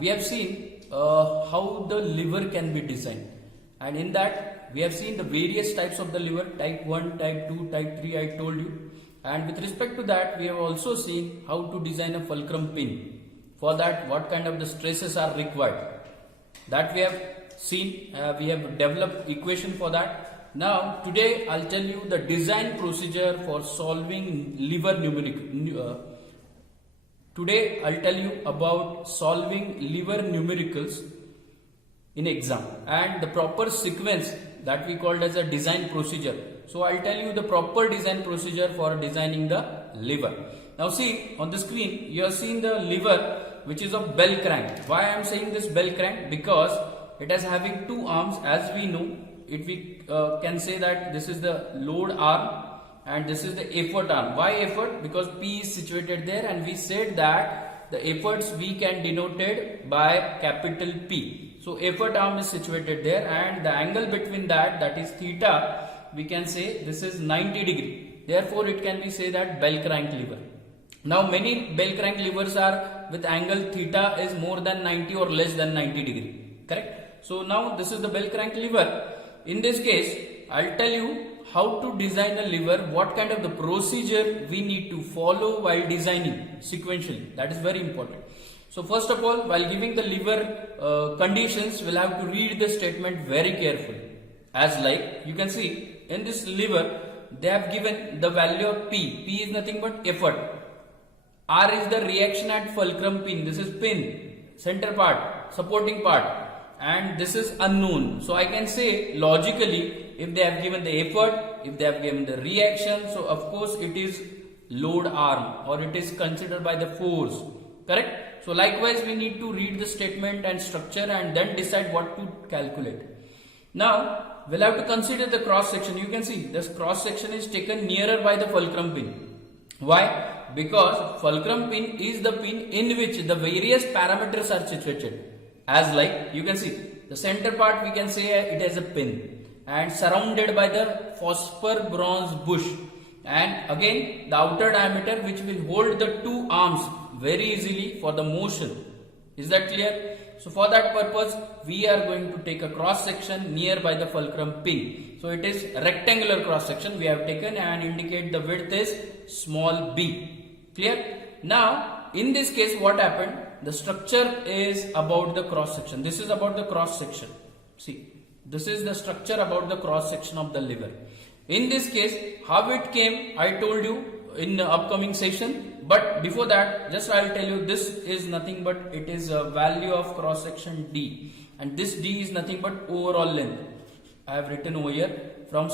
We have seen how the liver can be designed, and in that we have seen the various types of the liver, type 1, type 2, type 3 I told you, and with respect to that we have also seen how to design a fulcrum pin. For that, what kind of the stresses are required, that we have seen. We have developed equation for that. Now today I'll tell you the design procedure for solving liver numerical. Today I'll tell you about solving liver numericals in exam and the proper sequence that we called as a design procedure. So I'll tell you the proper design procedure for designing the liver. Now see on the screen, you are seeing the liver which is of bell crank. Why I am saying this bell crank? Because it is having two arms. As we know, we can say that this is the load arm and this is the effort arm. Why effort? Because P is situated there, and we said that the efforts we can denote it by capital P. So effort arm is situated there, and the angle between that is theta, we can say this is 90 degree. Therefore it can be say that bell crank liver. Now many bell crank livers are with angle theta is more than 90 or less than 90 degree. Correct? So now this is the bell crank liver. In this case, I'll tell you how to design a liver, what kind of the procedure we need to follow while designing sequentially. That is very important. So first of all, while giving the liver conditions, we'll have to read the statement very carefully. As like you can see in this liver, they have given the value of P. P is nothing but effort. R is the reaction at fulcrum pin. This is pin, center part, supporting part, and this is unknown. So I can say logically, if they have given the effort, if they have given the reaction, so of course it is load arm or it is considered by the force. Correct? So likewise we need to read the statement and structure and then decide what to calculate. Now we'll have to consider the cross section. You can see this cross section is taken nearer by the fulcrum pin. Why? Because fulcrum pin is the pin in which the various parameters are situated. As like you can see the center part, we can say it has a pin and surrounded by the phosphor bronze bush, and again the outer diameter which will hold the two arms very easily for the motion. Is that clear? So for that purpose we are going to take a cross section near by the fulcrum pin. So it is rectangular cross section we have taken and indicate the width is small b. Clear? Now in this case what happened? The structure is about the cross section. This is about the cross section. See, this is the structure about the cross section of the liver. In this case, how it came, I told you in the upcoming session. But before that, just I'll tell you, this is nothing but it is a value of cross section D, and this D is nothing but overall length. I have written over here from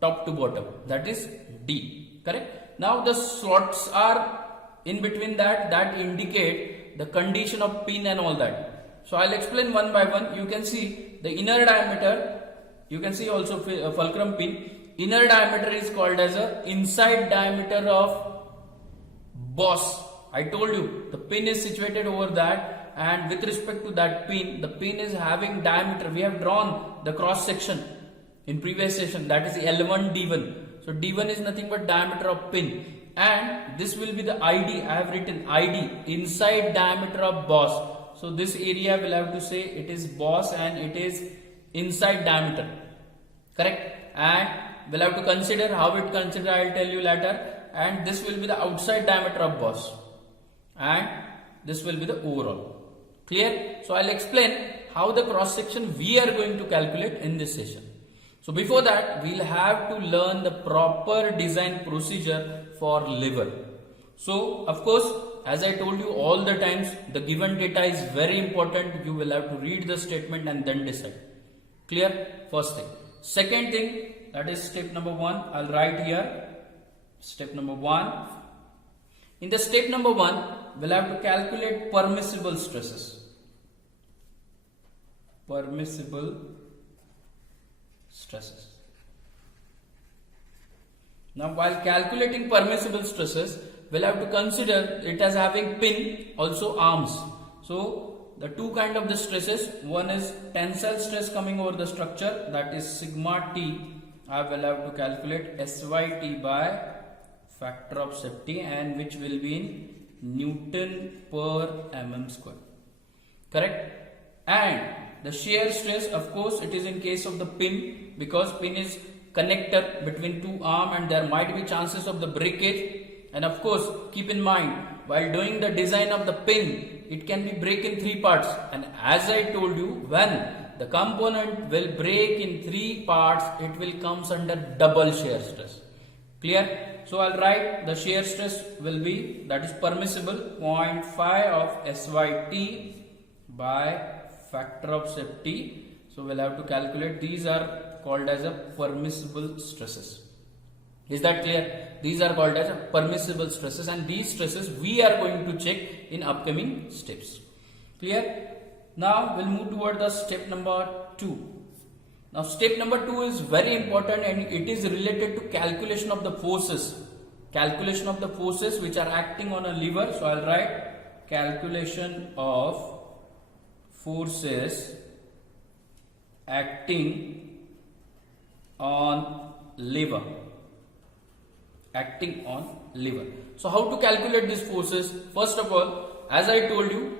top to bottom. That is D. Correct? Now the slots are in between that indicate the condition of pin and all that. So I'll explain one by one. You can see the inner diameter. You can see also fulcrum pin. Inner diameter is called as a inside diameter of boss. I told you the pin is situated over that, and with respect to that pin, the pin is having diameter. We have drawn the cross section in previous session. That is L1 D1. So D1 is nothing but diameter of pin. And this will be the ID. I have written ID, inside diameter of boss. So this area will have to say it is boss and it is inside diameter. Correct? And we'll have to consider how it consider. I'll tell you later. And this will be the outside diameter of boss. And this will be the overall. Clear? So I'll explain how the cross section we are going to calculate in this session. So before that, we'll have to learn the proper design procedure for liver. So of course, as I told you all the times, the given data is very important. You will have to read the statement and then decide. Clear? First thing. Second thing, that is step number 1. I'll write here. Step number 1. In the step number 1, we'll have to calculate permissible stresses. Permissible stresses. Now while calculating permissible stresses, we'll have to consider it as having pin, also arms. So the two kind of the stresses, one is tensile stress coming over the structure, that is sigma T. I will have to calculate SYT by factor of safety, and which will be in Newton per mm square. correct? And the shear stress, of course, it is in case of the pin, because pin is connector between two arms and there might be chances of the breakage. And of course, keep in mind, while doing the design of the pin, it can be break in three parts. And as I told you, when the component will break in three parts, it will comes under double shear stress. Clear? So I'll write the shear stress will be, that is permissible, 0.5 of SYT by factor of safety. So we'll have to calculate. These are called as a permissible stresses. Is that clear? These are called as a permissible stresses, and these stresses we are going to check in upcoming steps. Clear? Now we'll move toward the step number 2. Now step number 2 is very important, and it is related to calculation of the forces. Calculation of the forces which are acting on a lever. So I'll write calculation of forces acting on lever. Acting on lever. So how to calculate these forces? First of all, as I told you,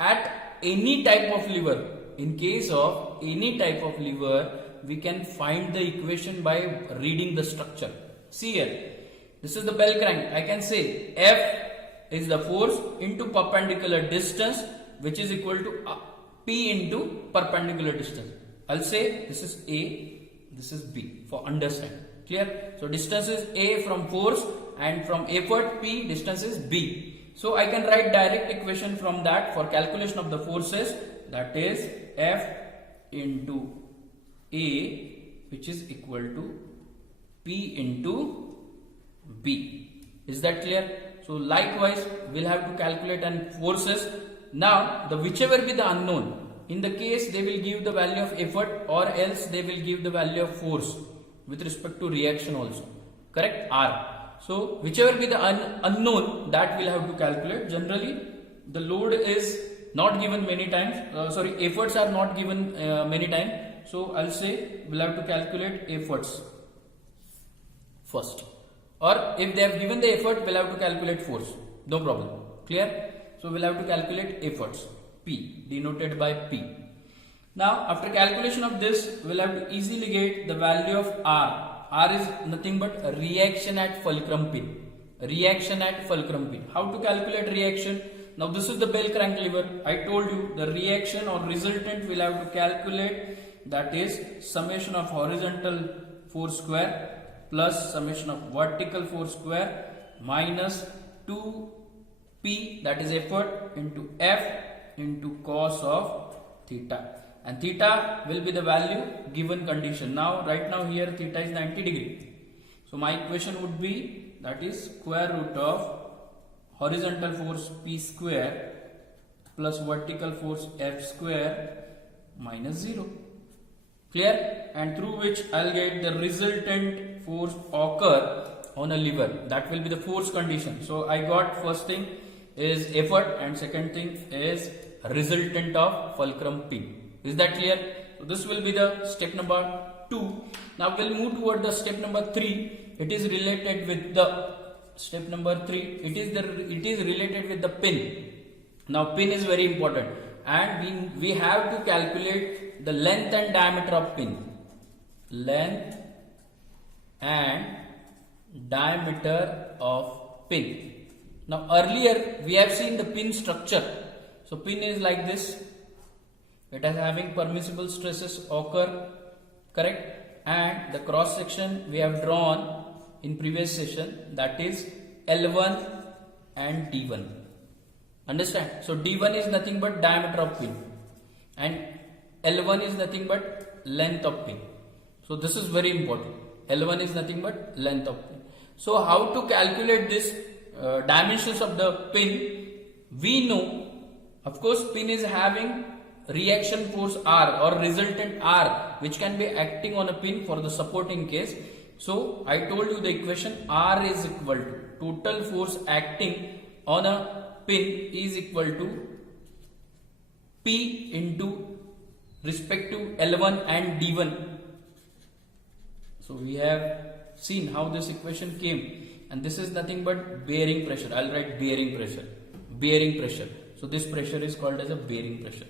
at any type of lever, in case of any type of lever, we can find the equation by reading the structure. See here, this is the bell crank. I can say F is the force into perpendicular distance, which is equal to P into perpendicular distance. I'll say this is A, this is B for understand. Clear? So distance is A from force, and from effort P, distance is B. So I can write direct equation from that for calculation of the forces, that is F into A, which is equal to P into B. Is that clear? So likewise we'll have to calculate and forces. Now the whichever be the unknown, in the case they will give the value of effort, or else they will give the value of force with respect to reaction also, correct? R. So whichever be the unknown, that we'll have to calculate. Generally the load is not given many times, efforts are not given many times. So I'll say we'll have to calculate efforts first, or if they have given the effort, we'll have to calculate force, no problem. Clear? So we'll have to calculate efforts, P, denoted by P. Now after calculation of this, we'll have to easily get the value of R. R is nothing but a reaction at fulcrum pin. Reaction at fulcrum pin. How to calculate reaction? Now this is the bell crank lever. I told you the reaction or resultant we'll have to calculate, that is summation of horizontal force square plus summation of vertical force square minus 2P, that is effort, into F into cos of theta. And theta will be the value given condition. Now right now here theta is 90 degree. So my equation would be, that is square root of horizontal force P square plus vertical force F square minus 0. Clear? And through which I'll get the resultant force occur on a lever. That will be the force condition. So I got first thing is effort, and second thing is resultant of fulcrum P. Is that clear? So this will be the step number 2. Now we'll move toward the step number 3. It is related with the step number 3. It is related with the pin. Now pin is very important, and we have to calculate the length and diameter of pin. Length and diameter of pin. Now earlier we have seen the pin structure. So pin is like this. It is having permissible stresses occur, correct? And the cross section we have drawn in previous session, that is L1 and D1. Understand? So D1 is nothing but diameter of pin, and L1 is nothing but length of pin. So this is very important. L1 is nothing but length of pin. So how to calculate this dimensions of the pin? We know, of course, pin is having reaction force R or resultant R, which can be acting on a pin for the supporting case. So I told you the equation, R is equal to total force acting on a pin is equal to P into respective L1 and D1. So we have seen how this equation came, and this is nothing but bearing pressure. I'll write bearing pressure. Bearing pressure. So this pressure is called as a bearing pressure.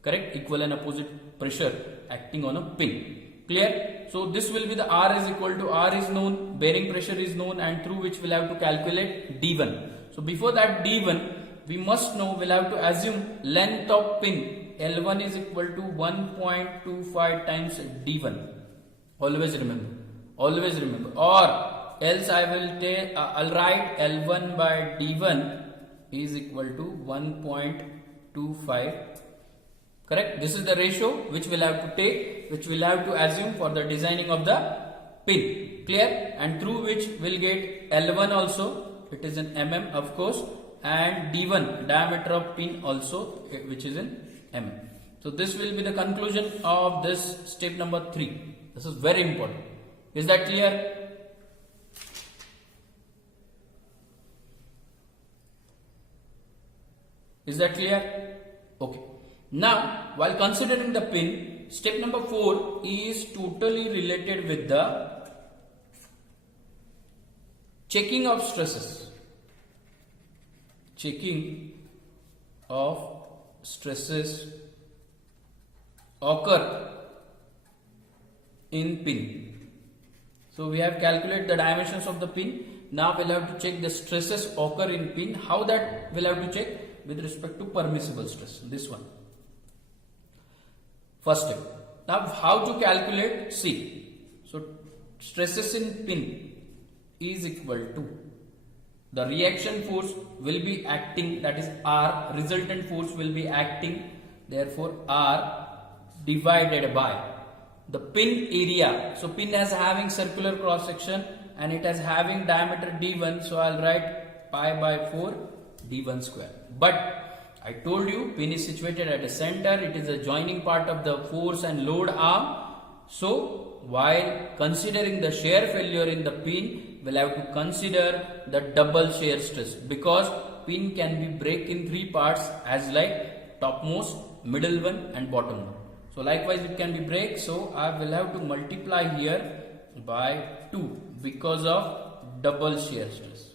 Correct? Equal and opposite pressure acting on a pin. Clear? So this will be the R is equal to R is known, bearing pressure is known, and through which we'll have to calculate D1. So before that D1, we must know, we'll have to assume length of pin L1 is equal to 1.25 times D1. Always remember. Always remember. Or else I will take, I'll write L1 by D1 is equal to 1.25. Correct? This is the ratio which we'll have to take, which we'll have to assume for the designing of the pin. Clear? And through which we'll get L1 also. It is in mm, of course. And D1, diameter of pin also, which is in mm. So this will be the conclusion of this step number 3. This is very important. Is that clear? Is that clear? Okay. Now, while considering the pin, step number 4 is totally related with the checking of stresses. Checking of stresses occur in pin. So we have calculated the dimensions of the pin. Now we'll have to check the stresses occur in pin. How that we'll have to check? With respect to permissible stress. This one. First step. Now how to calculate? See. So stresses in pin is equal to the reaction force will be acting, that is R, resultant force will be acting, therefore R divided by the pin area. So pin is having circular cross section and it is having diameter D1, so I'll write pi by 4 D1 square. But I told you pin is situated at a center, it is a joining part of the force and load arm. So while considering the shear failure in the pin, we'll have to consider the double shear stress, because pin can be break in 3 parts as like topmost, middle one and bottom one. So likewise it can be break, so I will have to multiply here by 2 because of double shear stress.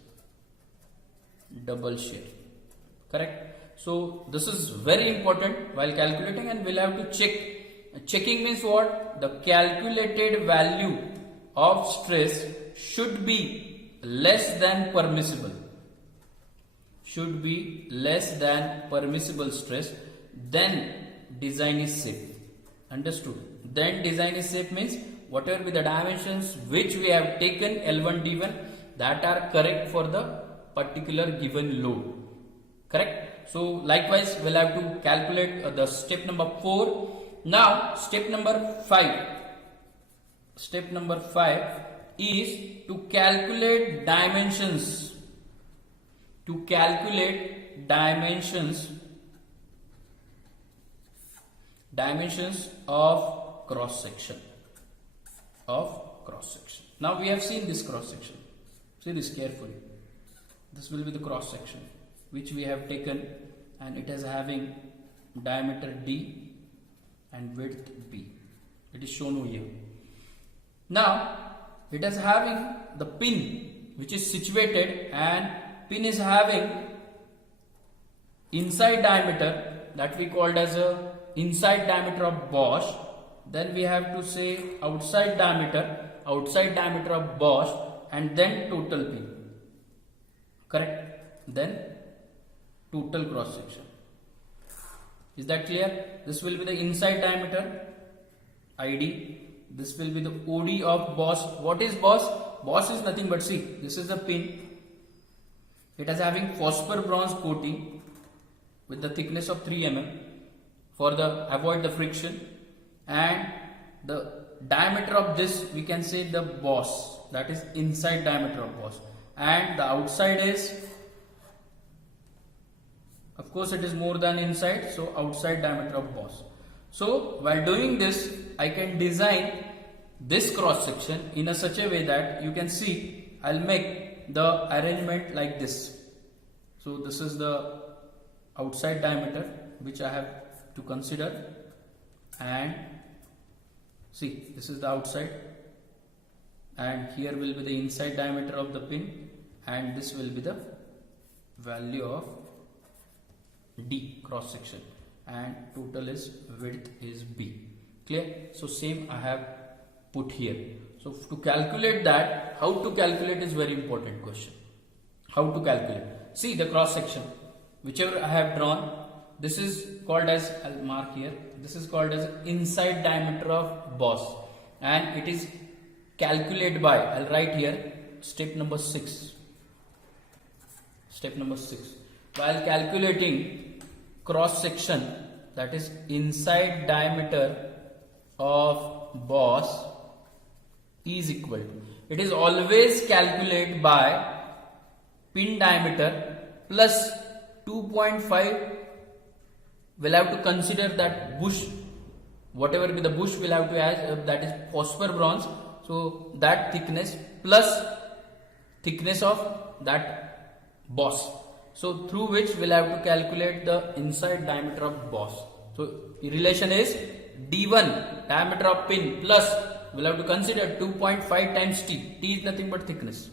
Double shear. Correct? So this is very important while calculating, and we'll have to check. Checking means what? The calculated value of stress should be less than permissible. Should be less than permissible stress. Then design is safe. Understood? Then design is safe means whatever be the dimensions which we have taken L1 D1, that are correct for the particular given load. Correct? So likewise we'll have to calculate the step number 4. Now step number 5. Step number 5 is to calculate dimensions. To calculate dimensions of cross section. Now we have seen this cross section. See this carefully. This will be the cross section which we have taken, and it is having diameter D and width B. It is shown over here. Now it is having the pin which is situated, and pin is having inside diameter that we called as a inside diameter of Bosch. Then we have to say outside diameter of Bosch, and then total pin. Correct? Then total cross section. Is that clear? This will be the inside diameter ID. This will be the OD of Bosch. What is Bosch? Bosch is nothing but, see, this is the pin. It is having phosphor bronze coating with the thickness of 3 mm for the avoid the friction, and the diameter of this we can say the Bosch, that is inside diameter of Bosch, and the outside is, of course it is more than inside, so outside diameter of Bosch. So while doing this, I can design this cross section in a such a way that you can see I'll make the arrangement like this. So this is the outside diameter which I have to consider, and see this is the outside, and here will be the inside diameter of the pin, and this will be the value of D cross section, and total is width is B. Clear? So same I have put here. So to calculate that, how to calculate is very important question. How to calculate? See the cross section, whichever I have drawn. This is called as, I'll mark here, this is called as inside diameter of boss, and it is calculated by, I'll write here, step number 6. Step number 6. While calculating cross section, that is inside diameter of boss is equal to, it is always calculated by pin diameter plus 2.5. We'll have to consider that bush, whatever be the bush we'll have to add, that is phosphor bronze. So that thickness plus thickness of that boss. So through which we'll have to calculate the inside diameter of boss. So the relation is D1 diameter of pin plus we'll have to consider 2.5 times T. T is nothing but thickness.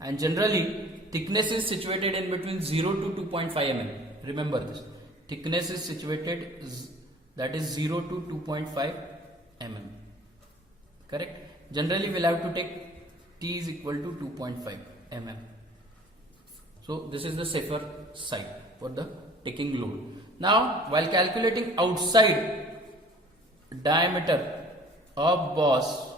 And generally thickness is situated in between 0 to 2.5 mm. Remember this. Thickness is situated, that is 0 to 2.5 mm. Correct? Generally we'll have to take T is equal to 2.5 mm. So this is the safer side for the taking load. Now while calculating outside diameter of boss,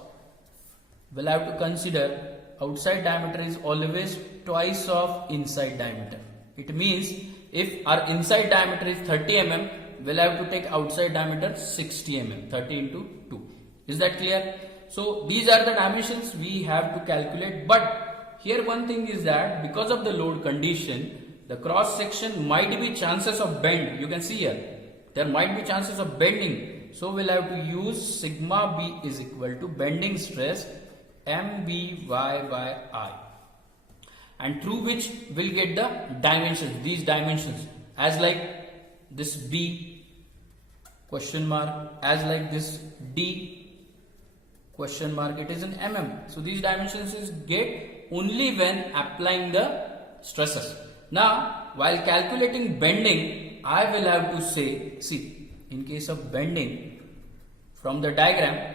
we'll have to consider outside diameter is always twice of inside diameter. It means if our inside diameter is 30 mm, we'll have to take outside diameter 60 mm, 30 into 2. Is that clear? So these are the dimensions we have to calculate, but here one thing is that because of the load condition, the cross section might be chances of bend. You can see here, there might be chances of bending. So we'll have to use sigma B is equal to bending stress MBY by I. And through which we'll get the dimensions, these dimensions, as like this B question mark, as like this D question mark, it is in mm. So these dimensions is get only when applying the stresses. Now while calculating bending, I will have to say, see, in case of bending, from the diagram,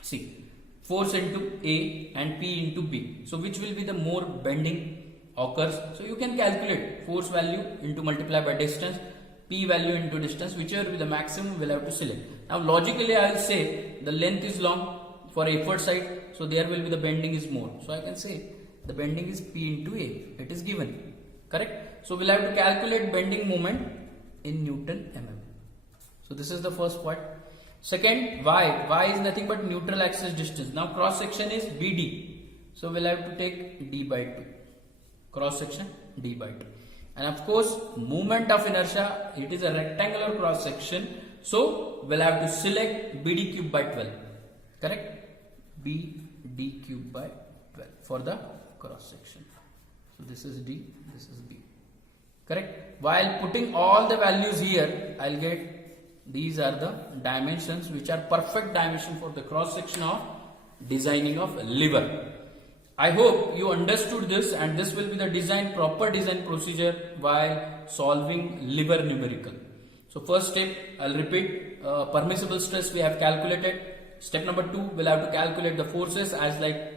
see, force into A and P into B. So which will be the more bending occurs? So you can calculate force value into multiply by distance, P value into distance, whichever will be the maximum we'll have to select. Now logically I will say the length is long for effort side, so there will be the bending is more. So I can say the bending is P into A. It is given. Correct? So we'll have to calculate bending moment in Newton mm. So this is the first part. Second, y is nothing but neutral axis distance. Now cross section is BD. So we'll have to take D by 2. Cross section D by 2. And of course, moment of inertia, it is a rectangular cross section. So we'll have to select BD cube by 12. Correct? BD cube by 12 for the cross section. So this is D, this is B. Correct? While putting all the values here, I'll get these are the dimensions which are perfect dimension for the cross section of designing of lever. I hope you understood this, and this will be the proper design procedure while solving lever numerical. So first step, I'll repeat, permissible stress we have calculated. Step number 2, we'll have to calculate the forces as like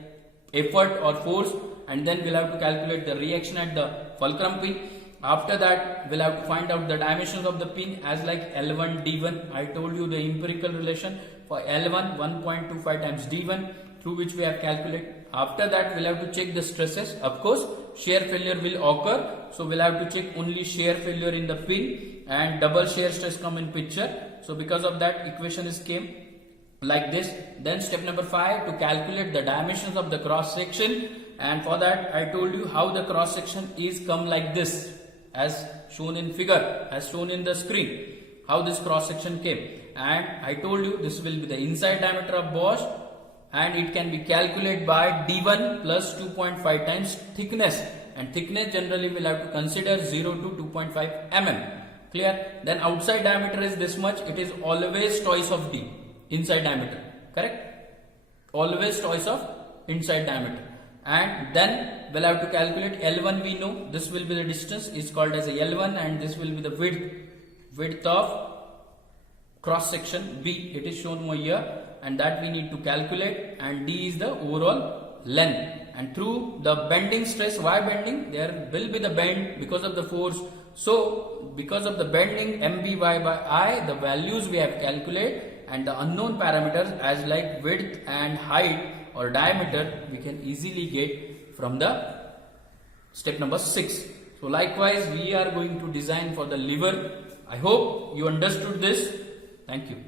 effort or force, and then we'll have to calculate the reaction at the fulcrum pin. After that, we'll have to find out the dimensions of the pin as like L1, D1. I told you the empirical relation for L1, 1.25 times D1, through which we have calculated. After that, we'll have to check the stresses. Of course, shear failure will occur. So we'll have to check only shear failure in the pin, and double shear stress come in picture. So because of that, equation is came like this. Then step number 5, to calculate the dimensions of the cross section. And for that, I told you how the cross section is come like this, as shown in figure, as shown in the screen, how this cross section came. And I told you this will be the inside diameter of Bosch, and it can be calculated by D1 plus 2.5 times thickness, and thickness generally will have to consider 0 to 2.5 mm. Clear? Then outside diameter is this much, it is always twice of D, inside diameter. Correct? Always twice of inside diameter. and then we'll have to calculate L1. We know this will be the distance, is called as a L1, and this will be the width of cross section B. It is shown over here, and that we need to calculate, and D is the overall length. And through the bending stress, why bending? There will be the bend because of the force. So because of the bending, MBY by I, the values we have calculated, and the unknown parameters as like width and height or diameter, we can easily get from the step number 6. So likewise we are going to design for the lever. I hope you understood this. Thank you.